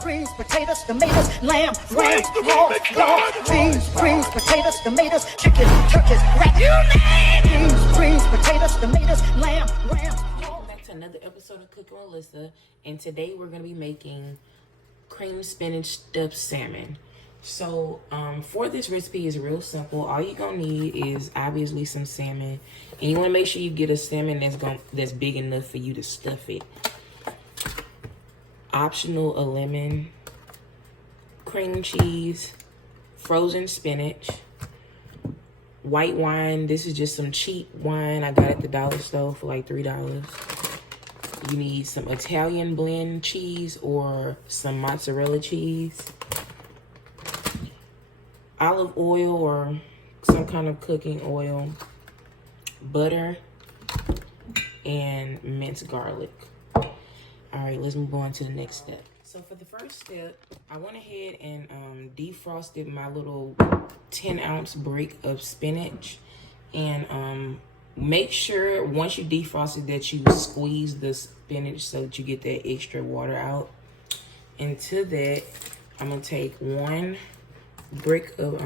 greens, potatoes, tomatoes, lamb, ram, hog, dog, beans, greens, potatoes, tomatoes, chicken, turkeys, rat, beans, greens, potatoes, tomatoes, lamb, ram. Welcome back to another episode of Cooking with Lyssa, and today we're going to be making cream spinach stuffed salmon. So for this recipe is real simple. All you're gonna need is obviously some salmon, and you want to make sure you get a salmon that's big enough for you to stuff it. Optional, a lemon, cream cheese, frozen spinach, white wine. This is just some cheap wine I got at the dollar store for like $3. You need some Italian blend cheese or some mozzarella cheese, olive oil or some kind of cooking oil, butter, and minced garlic. All right, let's move on to the next step. So for the first step, I went ahead and defrosted my little 10-ounce brick of spinach. And make sure once you defrost it that you squeeze the spinach so that you get that extra water out. And to that, I'm gonna take 1 brick of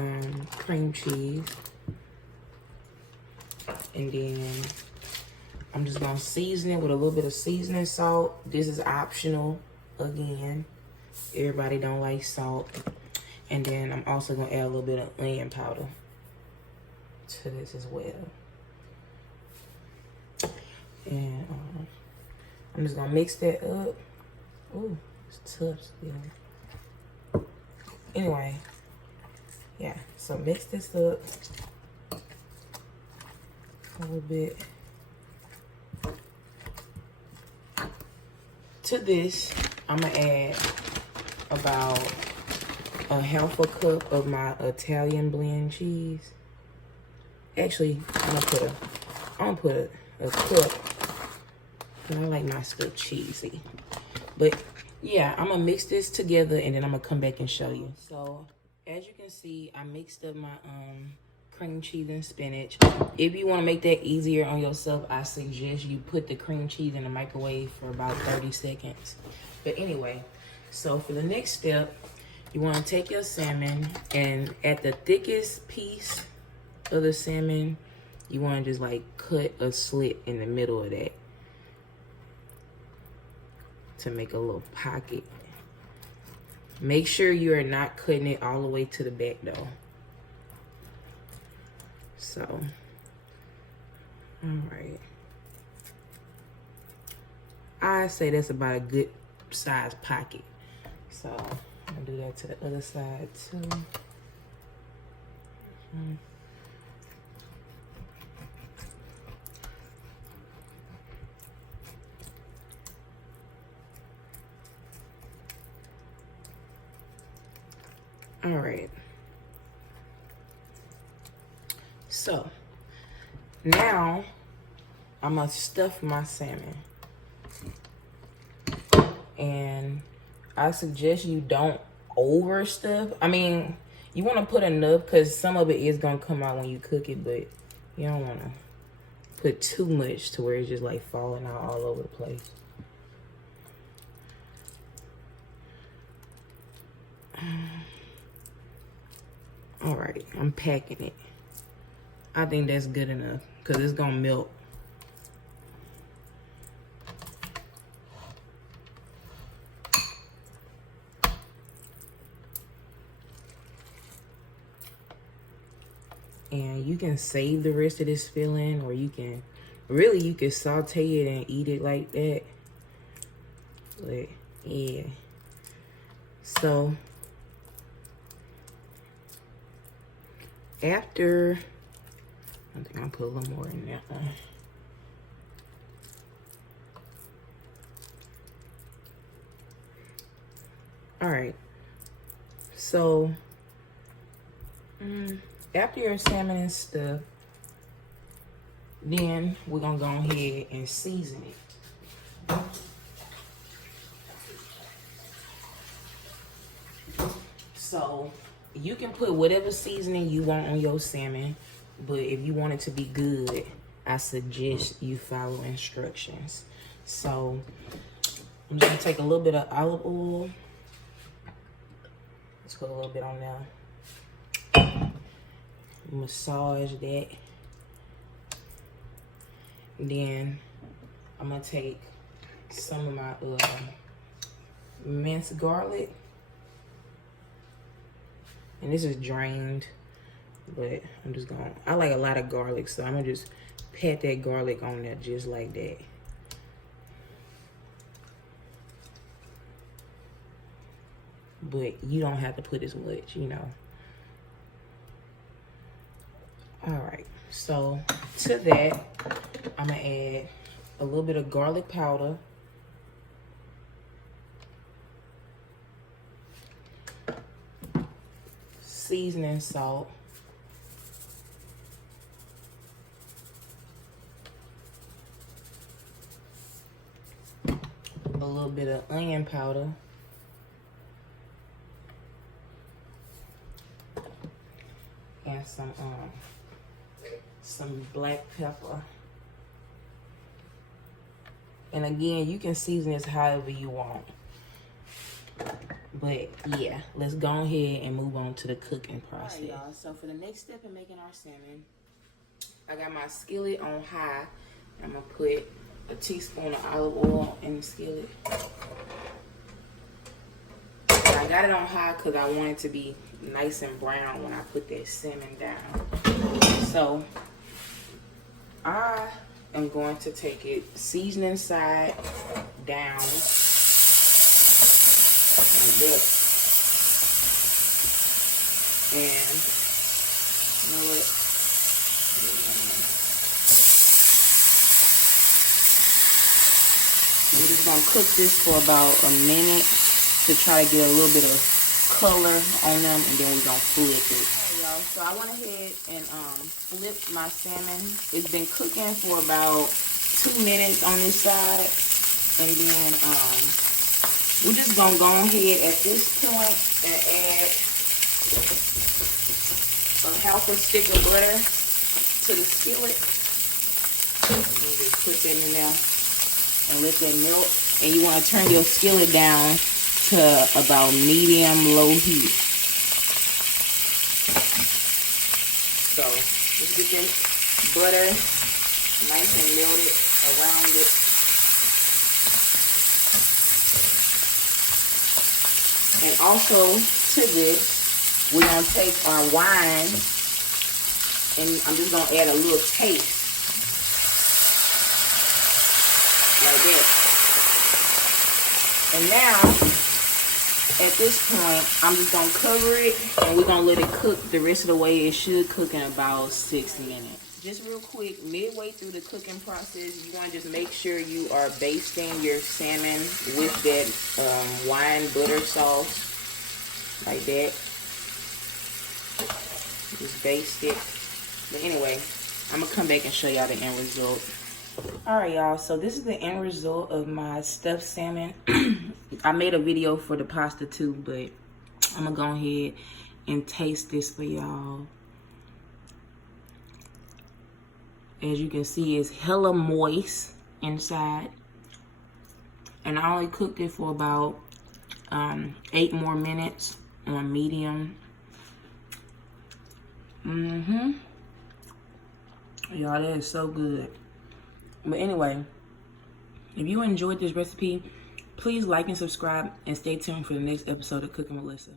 cream cheese, and then I'm just gonna season it with a little bit of seasoning salt. This is optional again. Everybody don't like salt. And then I'm also gonna add a little bit of onion powder to this as well. And I'm just gonna mix that up. Ooh, it's tough still. Anyway, yeah, so mix this up a little bit. To this, I'm gonna add about a half a cup of my Italian blend cheese. Actually, I'm gonna put a cup, because I like my stuff cheesy. But yeah, I'm gonna mix this together and then I'm gonna come back and show you. So as you can see, I mixed up my cream cheese and spinach. If you want to make that easier on yourself, I suggest you put the cream cheese in the microwave for about 30 seconds. But anyway, so for the next step, you want to take your salmon, and at the thickest piece of the salmon, you want to just like cut a slit in the middle of that to make a little pocket. Make sure you are not cutting it all the way to the back though. So, all right. I say that's about a good size pocket. So, I'm gonna do that to the other side too. All right. So, now I'm gonna stuff my salmon. And I suggest you don't overstuff. I mean, you want to put enough because some of it is gonna come out when you cook it, but you don't want to put too much to where it's just like falling out all over the place. All right, I'm packing it. I think that's good enough because it's gonna melt. And you can save the rest of this filling, or you can saute it and eat it like that. But yeah. So after, I think I'll put a little more in that one. All right. So after your salmon and stuff, then we're gonna go ahead and season it. So you can put whatever seasoning you want on your salmon, but if you want it to be good, I suggest you follow instructions. So I'm just gonna take a little bit of olive oil Just put a little bit on there. Massage that. Then I'm gonna take some of my minced garlic, and this is drained, but I'm just gonna, I like a lot of garlic, so I'm gonna just pat that garlic on there just like that. But you don't have to put as much, you know. All right, so to that, I'm gonna add a little bit of garlic powder. Seasoning salt. A little bit of onion powder. And some black pepper. And again, you can season this however you want. But yeah, let's go ahead and move on to the cooking process. All right, y'all. So for the next step in making our salmon, I got my skillet on high. I'm gonna put a teaspoon of olive oil in the skillet. I got it on high because I want it to be nice and brown when I put that salmon down. So I am going to take it seasoning side down like that. And you know what? We're just gonna cook this for about a minute to try to get a little bit of color on them, and then we're gonna flip it. Alright, y'all, so I went ahead and flipped my salmon. It's been cooking for about 2 minutes on this side, and then we're just gonna go ahead at this point and add a half a stick of butter to the skillet. And just put that in there and let that melt. And you want to turn your skillet down to about medium-low heat. So just get that butter nice and melted around it. And also to this, we're gonna take our wine, and I'm just gonna add a little taste like that. And now, at this point, I'm just gonna cover it, and we're gonna let it cook the rest of the way it should cook in about 6 minutes. Just real quick, midway through the cooking process, you want to just make sure you are basting your salmon with that wine butter sauce, like that. Just baste it. But anyway, I'm gonna come back and show y'all the end result. All right, y'all, so this is the end result of my stuffed salmon. I made a video for the pasta too, but I'm gonna go ahead and taste this for y'all. As you can see, it's hella moist inside. And I only cooked it for about 8 more minutes on medium. Y'all, that is so good. But anyway, if you enjoyed this recipe, please like and subscribe and stay tuned for the next episode of Cooking with Lyssa.